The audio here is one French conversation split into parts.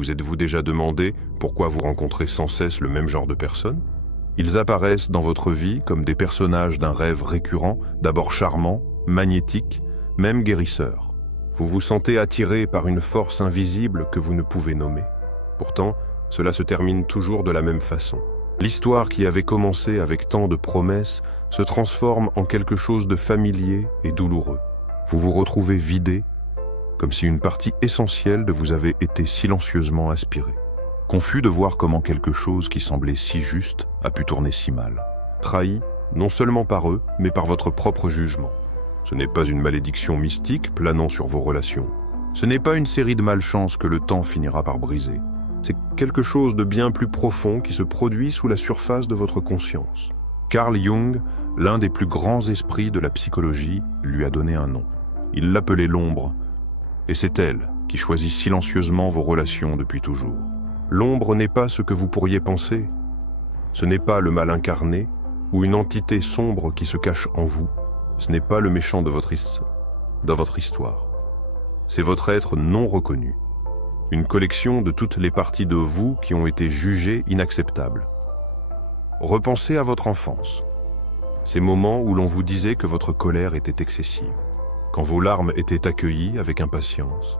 Vous êtes-vous déjà demandé pourquoi vous rencontrez sans cesse le même genre de personnes? Ils apparaissent dans votre vie comme des personnages d'un rêve récurrent, d'abord charmants, magnétiques, même guérisseurs. Vous vous sentez attiré par une force invisible que vous ne pouvez nommer. Pourtant, cela se termine toujours de la même façon. L'histoire qui avait commencé avec tant de promesses se transforme en quelque chose de familier et douloureux. Vous vous retrouvez vidé, comme si une partie essentielle de vous avait été silencieusement aspirée. Confus de voir comment quelque chose qui semblait si juste a pu tourner si mal. Trahi, non seulement par eux, mais par votre propre jugement. Ce n'est pas une malédiction mystique planant sur vos relations. Ce n'est pas une série de malchances que le temps finira par briser. C'est quelque chose de bien plus profond qui se produit sous la surface de votre conscience. Carl Jung, l'un des plus grands esprits de la psychologie, lui a donné un nom. Il l'appelait l'ombre, et c'est elle qui choisit silencieusement vos relations depuis toujours. L'ombre n'est pas ce que vous pourriez penser. Ce n'est pas le mal incarné ou une entité sombre qui se cache en vous. Ce n'est pas le méchant de votre histoire. C'est votre être non reconnu. Une collection de toutes les parties de vous qui ont été jugées inacceptables. Repensez à votre enfance. Ces moments où l'on vous disait que votre colère était excessive. Quand vos larmes étaient accueillies avec impatience.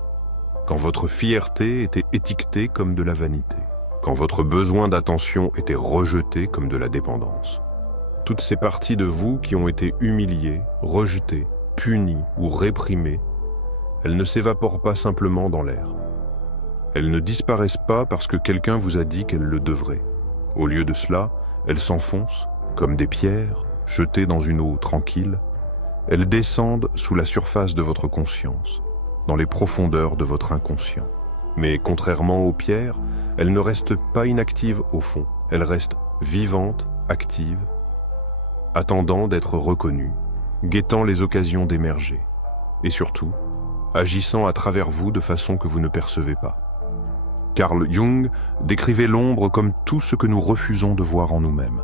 Quand votre fierté était étiquetée comme de la vanité. Quand votre besoin d'attention était rejeté comme de la dépendance. Toutes ces parties de vous qui ont été humiliées, rejetées, punies ou réprimées, elles ne s'évaporent pas simplement dans l'air. Elles ne disparaissent pas parce que quelqu'un vous a dit qu'elles le devraient. Au lieu de cela, elles s'enfoncent, comme des pierres, jetées dans une eau tranquille. Elles descendent sous la surface de votre conscience, dans les profondeurs de votre inconscient. Mais contrairement aux pierres, elles ne restent pas inactives au fond. Elles restent vivantes, actives, attendant d'être reconnues, guettant les occasions d'émerger. Et surtout, agissant à travers vous de façon que vous ne percevez pas. Carl Jung décrivait l'ombre comme tout ce que nous refusons de voir en nous-mêmes.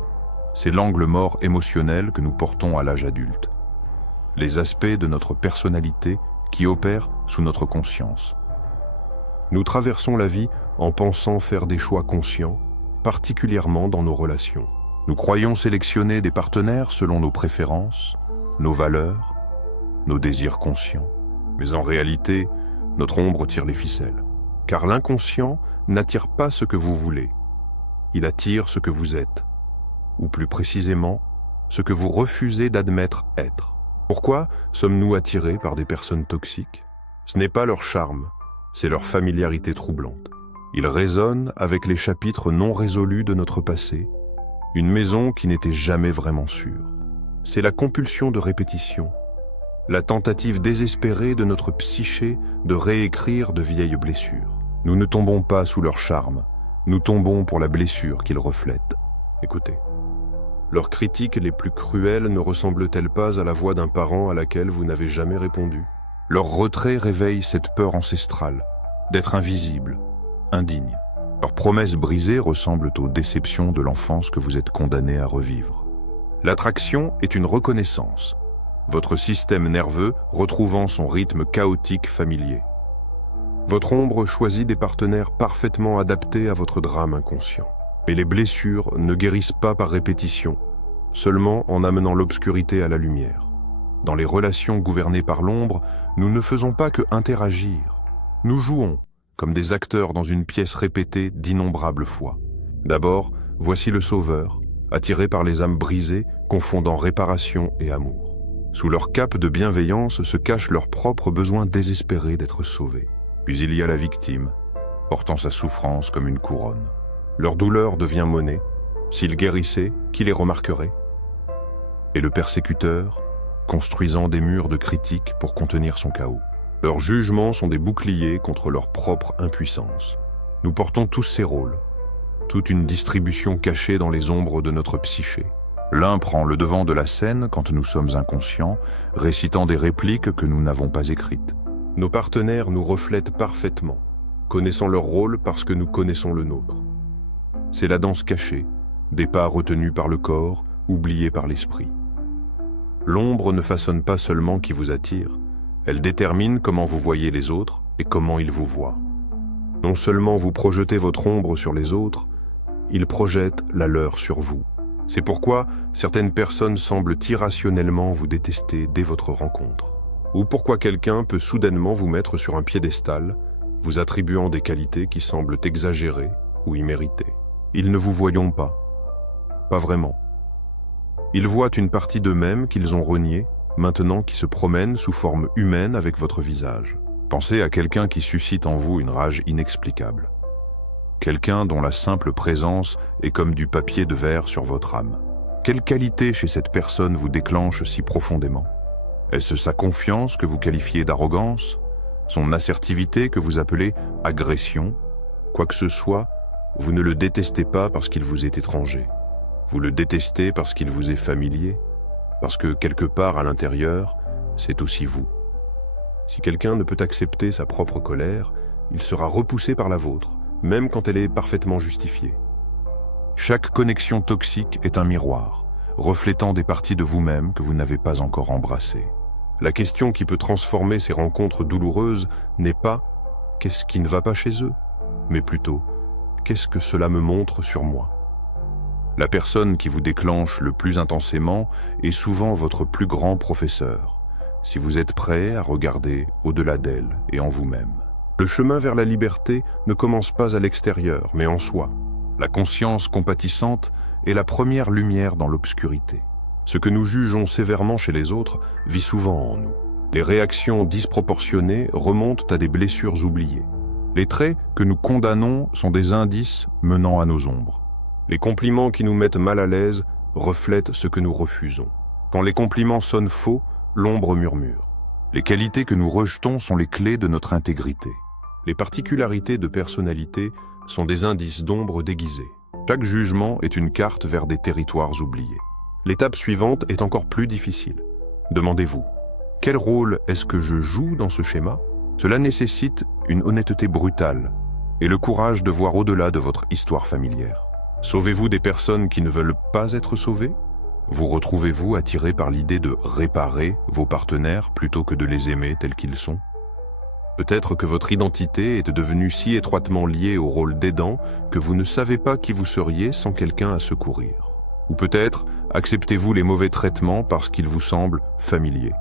C'est l'angle mort émotionnel que nous portons à l'âge adulte. Les aspects de notre personnalité qui opèrent sous notre conscience. Nous traversons la vie en pensant faire des choix conscients, particulièrement dans nos relations. Nous croyons sélectionner des partenaires selon nos préférences, nos valeurs, nos désirs conscients. Mais en réalité, notre ombre tire les ficelles. Car l'inconscient n'attire pas ce que vous voulez. Il attire ce que vous êtes. Ou plus précisément, ce que vous refusez d'admettre être. Pourquoi sommes-nous attirés par des personnes toxiques? Ce n'est pas leur charme, c'est leur familiarité troublante. Ils résonnent avec les chapitres non résolus de notre passé, une maison qui n'était jamais vraiment sûre. C'est la compulsion de répétition, la tentative désespérée de notre psyché de réécrire de vieilles blessures. Nous ne tombons pas sous leur charme, nous tombons pour la blessure qu'ils reflètent. Écoutez, leurs critiques les plus cruelles ne ressemblent-elles pas à la voix d'un parent à laquelle vous n'avez jamais répondu? Leur retrait réveille cette peur ancestrale, d'être invisible, indigne. Leurs promesses brisées ressemblent aux déceptions de l'enfance que vous êtes condamné à revivre. L'attraction est une reconnaissance, votre système nerveux retrouvant son rythme chaotique familier. Votre ombre choisit des partenaires parfaitement adaptés à votre drame inconscient. Mais les blessures ne guérissent pas par répétition, seulement en amenant l'obscurité à la lumière. Dans les relations gouvernées par l'ombre, nous ne faisons pas que interagir. Nous jouons, comme des acteurs dans une pièce répétée d'innombrables fois. D'abord, voici le sauveur, attiré par les âmes brisées, confondant réparation et amour. Sous leur cape de bienveillance se cache leur propre besoin désespéré d'être sauvé. Puis il y a la victime, portant sa souffrance comme une couronne. Leur douleur devient monnaie. S'ils guérissaient, qui les remarquerait? Et le persécuteur, construisant des murs de critiques pour contenir son chaos. Leurs jugements sont des boucliers contre leur propre impuissance. Nous portons tous ces rôles, toute une distribution cachée dans les ombres de notre psyché. L'un prend le devant de la scène quand nous sommes inconscients, récitant des répliques que nous n'avons pas écrites. Nos partenaires nous reflètent parfaitement, connaissant leur rôle parce que nous connaissons le nôtre. C'est la danse cachée, des pas retenus par le corps, oubliés par l'esprit. L'ombre ne façonne pas seulement qui vous attire, elle détermine comment vous voyez les autres et comment ils vous voient. Non seulement vous projetez votre ombre sur les autres, ils projettent la leur sur vous. C'est pourquoi certaines personnes semblent irrationnellement vous détester dès votre rencontre. Ou pourquoi quelqu'un peut soudainement vous mettre sur un piédestal, vous attribuant des qualités qui semblent exagérées ou imméritées. Ils ne vous voyons pas. Pas vraiment. Ils voient une partie d'eux-mêmes qu'ils ont reniée, maintenant qui se promène sous forme humaine avec votre visage. Pensez à quelqu'un qui suscite en vous une rage inexplicable. Quelqu'un dont la simple présence est comme du papier de verre sur votre âme. Quelle qualité chez cette personne vous déclenche si profondément? Est-ce sa confiance que vous qualifiez d'arrogance? Son assertivité que vous appelez agression? Quoi que ce soit, vous ne le détestez pas parce qu'il vous est étranger. Vous le détestez parce qu'il vous est familier, parce que quelque part à l'intérieur, c'est aussi vous. Si quelqu'un ne peut accepter sa propre colère, il sera repoussé par la vôtre, même quand elle est parfaitement justifiée. Chaque connexion toxique est un miroir, reflétant des parties de vous-même que vous n'avez pas encore embrassées. La question qui peut transformer ces rencontres douloureuses n'est pas « qu'est-ce qui ne va pas chez eux ?», mais plutôt « qu'est-ce que cela me montre sur moi ?» La personne qui vous déclenche le plus intensément est souvent votre plus grand professeur, si vous êtes prêt à regarder au-delà d'elle et en vous-même. Le chemin vers la liberté ne commence pas à l'extérieur, mais en soi. La conscience compatissante est la première lumière dans l'obscurité. Ce que nous jugeons sévèrement chez les autres vit souvent en nous. Les réactions disproportionnées remontent à des blessures oubliées. Les traits que nous condamnons sont des indices menant à nos ombres. Les compliments qui nous mettent mal à l'aise reflètent ce que nous refusons. Quand les compliments sonnent faux, l'ombre murmure. Les qualités que nous rejetons sont les clés de notre intégrité. Les particularités de personnalité sont des indices d'ombre déguisés. Chaque jugement est une carte vers des territoires oubliés. L'étape suivante est encore plus difficile. Demandez-vous, quel rôle est-ce que je joue dans ce schéma? Cela nécessite une honnêteté brutale et le courage de voir au-delà de votre histoire familière. Sauvez-vous des personnes qui ne veulent pas être sauvées? Vous retrouvez-vous attiré par l'idée de réparer vos partenaires plutôt que de les aimer tels qu'ils sont? Peut-être que votre identité est devenue si étroitement liée au rôle d'aidant que vous ne savez pas qui vous seriez sans quelqu'un à secourir. Ou peut-être acceptez-vous les mauvais traitements parce qu'ils vous semblent familiers.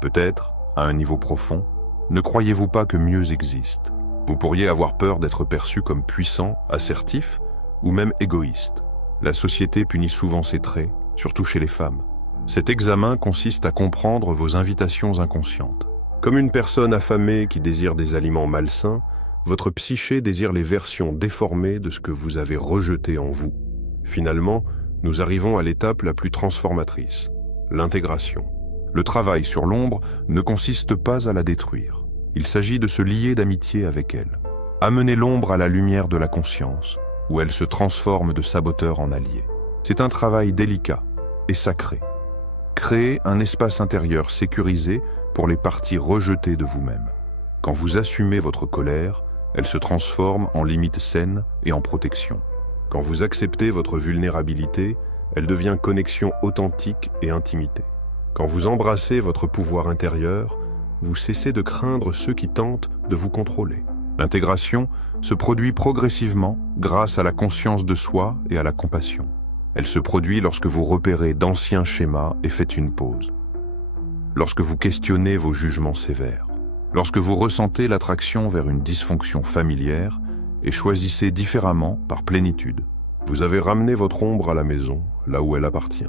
Peut-être, à un niveau profond, ne croyez-vous pas que mieux existe. Vous pourriez avoir peur d'être perçu comme puissant, assertif ou même égoïste. La société punit souvent ces traits, surtout chez les femmes. Cet examen consiste à comprendre vos invitations inconscientes. Comme une personne affamée qui désire des aliments malsains, votre psyché désire les versions déformées de ce que vous avez rejeté en vous. Finalement, nous arrivons à l'étape la plus transformatrice, l'intégration. Le travail sur l'ombre ne consiste pas à la détruire. Il s'agit de se lier d'amitié avec elle. Amener l'ombre à la lumière de la conscience, où elle se transforme de saboteur en allié. C'est un travail délicat et sacré. Créer un espace intérieur sécurisé pour les parties rejetées de vous-même. Quand vous assumez votre colère, elle se transforme en limite saine et en protection. Quand vous acceptez votre vulnérabilité, elle devient connexion authentique et intimité. Quand vous embrassez votre pouvoir intérieur, vous cessez de craindre ceux qui tentent de vous contrôler. L'intégration se produit progressivement grâce à la conscience de soi et à la compassion. Elle se produit lorsque vous repérez d'anciens schémas et faites une pause. Lorsque vous questionnez vos jugements sévères. Lorsque vous ressentez l'attraction vers une dysfonction familière et choisissez différemment par plénitude. Vous avez ramené votre ombre à la maison, là où elle appartient.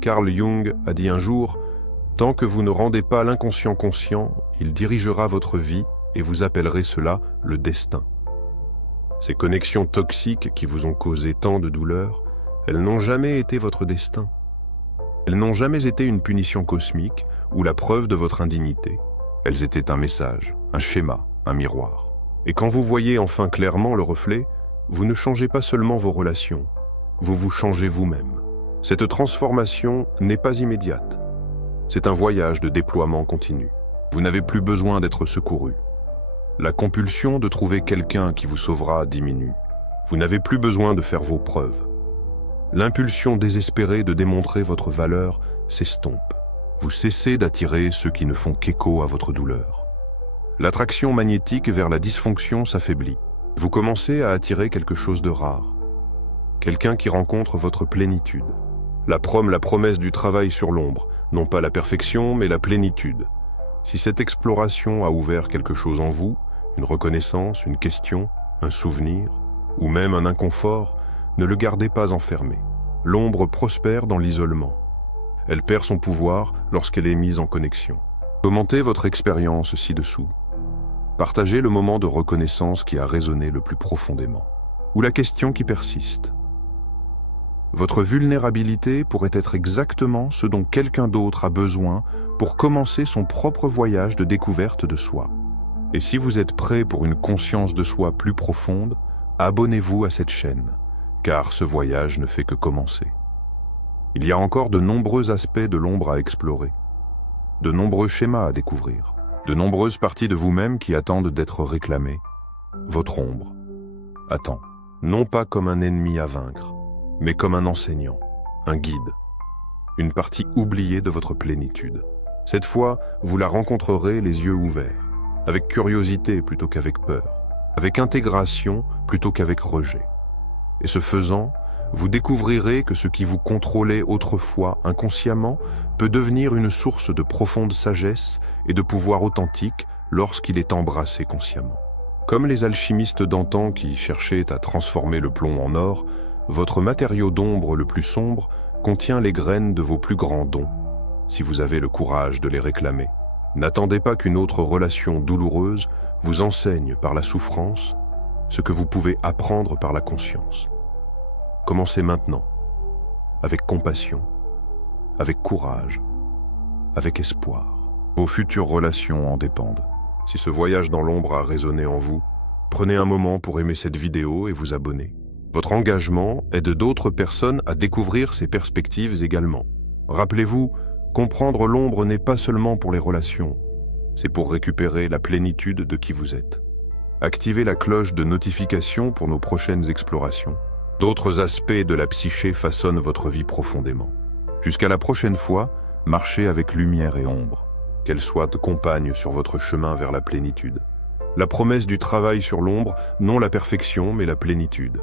Carl Jung a dit un jour « Tant que vous ne rendez pas l'inconscient conscient, il dirigera votre vie et vous appellerez cela le destin. » Ces connexions toxiques qui vous ont causé tant de douleurs, elles n'ont jamais été votre destin. Elles n'ont jamais été une punition cosmique ou la preuve de votre indignité. Elles étaient un message, un schéma, un miroir. Et quand vous voyez enfin clairement le reflet, vous ne changez pas seulement vos relations, vous vous changez vous-même. Cette transformation n'est pas immédiate. C'est un voyage de déploiement continu. Vous n'avez plus besoin d'être secouru. La compulsion de trouver quelqu'un qui vous sauvera diminue. Vous n'avez plus besoin de faire vos preuves. L'impulsion désespérée de démontrer votre valeur s'estompe. Vous cessez d'attirer ceux qui ne font qu'écho à votre douleur. L'attraction magnétique vers la dysfonction s'affaiblit. Vous commencez à attirer quelque chose de rare. Quelqu'un qui rencontre votre plénitude. La promesse du travail sur l'ombre, non pas la perfection, mais la plénitude. Si cette exploration a ouvert quelque chose en vous, une reconnaissance, une question, un souvenir, ou même un inconfort, ne le gardez pas enfermé. L'ombre prospère dans l'isolement. Elle perd son pouvoir lorsqu'elle est mise en connexion. Commentez votre expérience ci-dessous. Partagez le moment de reconnaissance qui a résonné le plus profondément. Ou la question qui persiste. Votre vulnérabilité pourrait être exactement ce dont quelqu'un d'autre a besoin pour commencer son propre voyage de découverte de soi. Et si vous êtes prêt pour une conscience de soi plus profonde, abonnez-vous à cette chaîne, car ce voyage ne fait que commencer. Il y a encore de nombreux aspects de l'ombre à explorer, de nombreux schémas à découvrir, de nombreuses parties de vous-même qui attendent d'être réclamées. Votre ombre attend, non pas comme un ennemi à vaincre, mais comme un enseignant, un guide, une partie oubliée de votre plénitude. Cette fois, vous la rencontrerez les yeux ouverts, avec curiosité plutôt qu'avec peur, avec intégration plutôt qu'avec rejet. Et ce faisant, vous découvrirez que ce qui vous contrôlait autrefois inconsciemment peut devenir une source de profonde sagesse et de pouvoir authentique lorsqu'il est embrassé consciemment. Comme les alchimistes d'antan qui cherchaient à transformer le plomb en or, votre matériau d'ombre le plus sombre contient les graines de vos plus grands dons, si vous avez le courage de les réclamer. N'attendez pas qu'une autre relation douloureuse vous enseigne par la souffrance ce que vous pouvez apprendre par la conscience. Commencez maintenant, avec compassion, avec courage, avec espoir. Vos futures relations en dépendent. Si ce voyage dans l'ombre a résonné en vous, prenez un moment pour aimer cette vidéo et vous abonner. Votre engagement aide d'autres personnes à découvrir ces perspectives également. Rappelez-vous, comprendre l'ombre n'est pas seulement pour les relations, c'est pour récupérer la plénitude de qui vous êtes. Activez la cloche de notification pour nos prochaines explorations. D'autres aspects de la psyché façonnent votre vie profondément. Jusqu'à la prochaine fois, marchez avec lumière et ombre, qu'elles soient compagnes sur votre chemin vers la plénitude. La promesse du travail sur l'ombre, non la perfection, mais la plénitude.